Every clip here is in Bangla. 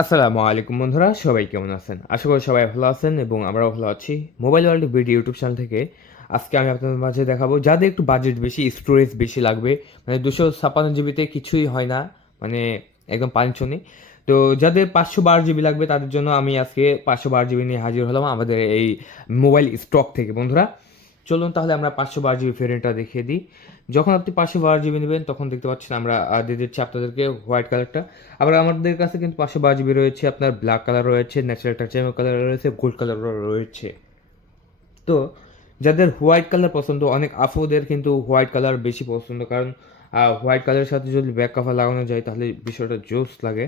আসসালামু আলাইকুম বন্ধুরা, সবাই কেমন আছেন? আশা করি সবাই ভালো আছেন এবং আমরাও ভালো আছি। Mobile world video YouTube channel থেকে আজকে আমি আপনাদের মাঝে দেখাবো যাদের একটু বাজেট বেশি, স্টোরেজ বেশি লাগবে, মানে 256 জিবিতে কিছুই হয় না, মানে একদম পানিচনি। তো যাদের 512 জিবি লাগবে তাদের জন্য আমি আজকে 512 জিবি নিয়ে হাজির হলাম আমাদের এই মোবাইল স্টক থেকে। বন্ধুরা চলুন তাহলে আমরা 512 জিবি ভেরিয়েন্টটা দেখিয়ে দিই। যখন আপনি 512 জিবি নেবেন তখন দেখতে পাচ্ছেন আমরা দিয়ে দিচ্ছি আপনাদেরকে হোয়াইট কালারটা। আবার আমাদের কাছে কিন্তু 512 জিবি রয়েছে, আপনার ব্ল্যাক কালার রয়েছে, ন্যাচারাল টাইটেনিয়াম কালার রয়েছে, গোল্ড কালারও রয়েছে। তো যাদের হোয়াইট কালার পছন্দ, অনেক আপুদের কিন্তু হোয়াইট কালার বেশি পছন্দ, কারণ হোয়াইট কালারের সাথে যদি ব্যাক কভার লাগানো যায় তাহলে বিষয়টা জোস লাগে।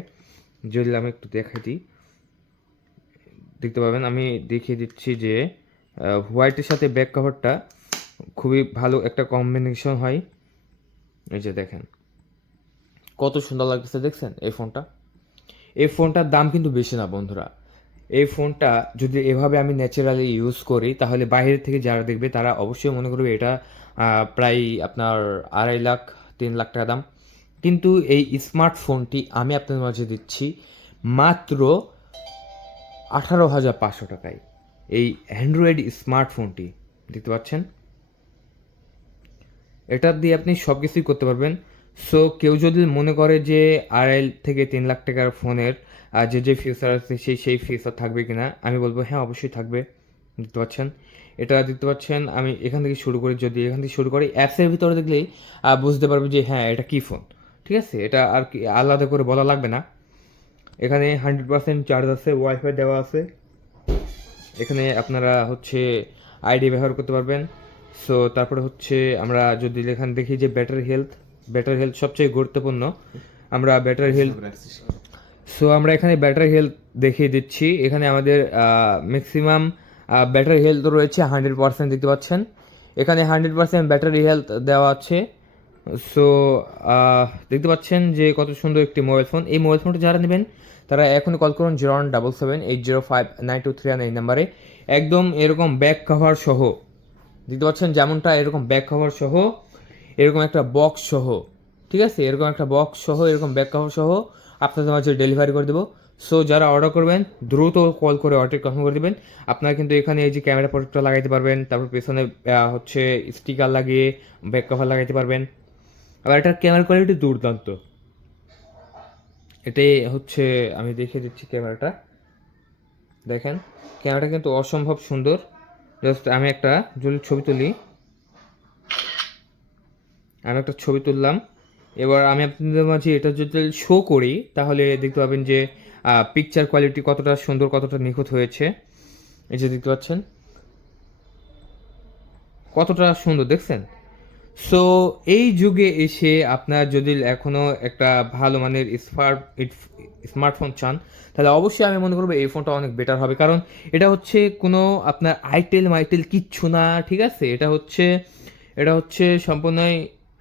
যদি আমি একটু দেখাই দিই, দেখতে পাবেন আমি দেখিয়ে দিচ্ছি যে হোয়াইটের সাথে ব্যাক কভারটা খুবই ভালো একটা কম্বিনেশন হয়। এই যে দেখেন কত সুন্দর লাগতেছে, দেখছেন এই ফোনটা? এই ফোনটার দাম কিন্তু বেশি না বন্ধুরা। এই ফোনটা যদি এভাবে আমি ন্যাচারালি ইউজ করি তাহলে বাইরের থেকে যারা দেখবে তারা অবশ্যই মনে করবে এটা প্রায় আপনার 2.5 লাখ 3 লাখ টাকা দাম। কিন্তু এই স্মার্টফোনটি আমি আপনাদের মাঝে দিচ্ছি মাত্র 18,500 টাকায়। এই অ্যান্ড্রয়েড স্মার্টফোনটি দেখতে পাচ্ছেন, এটা দিয়ে আপনি সব কিছুই করতে পারবেন। সো কেউ যদি মনে করে যে 2.5 থেকে 3 লাখ টাকার ফোনের যে ফিচার আছে সেই ফিচার থাকবে কিনা, আমি বলবো হ্যাঁ অবশ্যই থাকবে। দেখতে পাচ্ছেন, এটা দেখতে পাচ্ছেন। আমি এখান থেকে শুরু করি, যদি এখান থেকে শুরু করি অ্যাপসের ভিতরে দেখলেই বুঝতে পারবে যে হ্যাঁ এটা কী ফোন। ঠিক আছে, এটা আর কি আলাদা করে বলা লাগবে না। এখানে 100% চার্জ আছে, ওয়াইফাই দেওয়া আছে। এখানে আপনারা হচ্ছে আইডি ব্যবহার করতে পারবেন। সো তারপরে হচ্ছে আমরা যদি এখানে দেখি যে ব্যাটারি হেলথ সবচেয়ে গুরুত্বপূর্ণ। আমরা ব্যাটারি হেলথ, সো আমরা এখানে ব্যাটারি হেলথ দেখিয়ে দিচ্ছি। এখানে আমাদের ম্যাক্সিমাম ব্যাটারি হেলথ রয়েছে 100%, দেখতে পাচ্ছেন। এখানে 100% ব্যাটারি হেলথ দেওয়া আছে। সো দেখতে পাচ্ছেন যে কত সুন্দর একটি মোবাইল ফোন। এই মোবাইল ফোনটা যারা নেবেন তারা এখনই কল করুন 01778059231 এই নাম্বারে। একদম এরকম ব্যাক কভার সহ, দেখতে পাচ্ছেন যেমনটা, এরকম ব্যাক কভার সহ, এরকম একটা বক্স সহ, ঠিক আছে, এরকম একটা বক্স সহ, এরকম ব্যাক কভার সহ আপনাদের মাঝে ডেলিভারি করে দেবো। সো যারা অর্ডার করবেন দ্রুত কল করে অর্ডার কনফার্ম করে দেবেন। আপনারা কিন্তু এখানে এই যে ক্যামেরা প্রোটেক্টর লাগাইতে পারবেন, তারপর পেছনে হচ্ছে স্টিকার লাগিয়ে ব্যাক কভার লাগাইতে পারবেন। আবার এটার ক্যামেরা কোয়ালিটি দুর্দান্ত। এটাই হচ্ছে, আমি দেখিয়ে দিচ্ছি ক্যামেরাটা। দেখেন ক্যামেরাটা কিন্তু অসম্ভব সুন্দর। জাস্ট আমি একটা যদি ছবি তুলি, আমি একটা ছবি তুললাম। এবার আমি আপনাদের মাঝে এটা যদি শো করি তাহলে দেখতে পাবেন যে পিকচার কোয়ালিটি কতটা সুন্দর, কতটা নিখুঁত হয়েছে। এই যে দেখতে পাচ্ছেন কতটা সুন্দর, দেখছেন? সো এই যুগে এসে আপনার যদি এখনও একটা ভালো মানের স্মার্টফোন চান তাহলে অবশ্যই আমি মনে করবো এই ফোনটা অনেক বেটার হবে, কারণ এটা হচ্ছে কোনো আপনার আইটেল মাইটেল কিচ্ছু না। ঠিক আছে, এটা হচ্ছে সম্পূর্ণই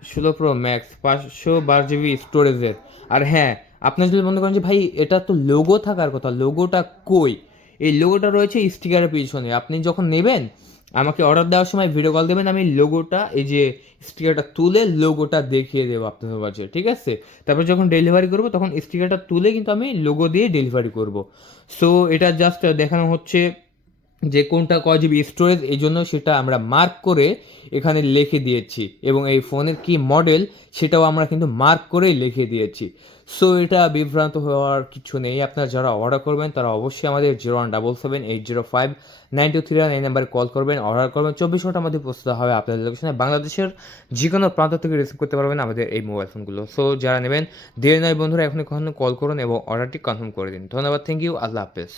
16 Pro Max 512 জিবি স্টোরেজের। আর হ্যাঁ, আপনার যদি মনে করেন যে ভাই এটা তো লোগো থাকার কথা, লোগোটা কই? এই লোগোটা রয়েছে স্টিকারের পিছনে। আপনি যখন নেবেন আমাকে অর্ডার দেওয়ার সময় ভিডিও কল দেবেন, আমি লোগোটা, এই যে স্টিকারটা তুলে লোগোটা দেখিয়ে দেবো আপনাদের কাছে। ঠিক আছে, তারপর যখন ডেলিভারি করবো তখন স্টিকারটা তুলে কিন্তু আমি লোগো দিয়ে ডেলিভারি করব। সো এটা জাস্ট দেখানো হচ্ছে যে কোনটা কয় জিবি স্টোরেজ, এই জন্য সেটা আমরা মার্ক করে এখানে লিখে দিয়েছি, এবং এই ফোনের কি মডেল সেটাও আমরা কিন্তু মার্ক করে লিখে দিয়েছি। সো এটা বিভ্রান্ত হওয়ার কিছু নেই। আপনারা যারা অর্ডার করবেন তারা অবশ্যই আমাদের 01778059231 এই নাম্বারে কল করবেন, অর্ডার করবেন। 24 ঘন্টার মধ্যে পৌঁছতে হবে আপনাদের লোকেশনে। বাংলাদেশের যে কোনো প্রান্ত থেকে রিসিভ করতে পারবেন আমাদের এই মোবাইল ফোনগুলো। সো যারা নেবেন দেরি নয় বন্ধুরা, এখনই কখনো কল করুন এবং অর্ডারটি কনফার্ম করে দিন। ধন্যবাদ, থ্যাংক ইউ, আল্লাহ হাফেজ।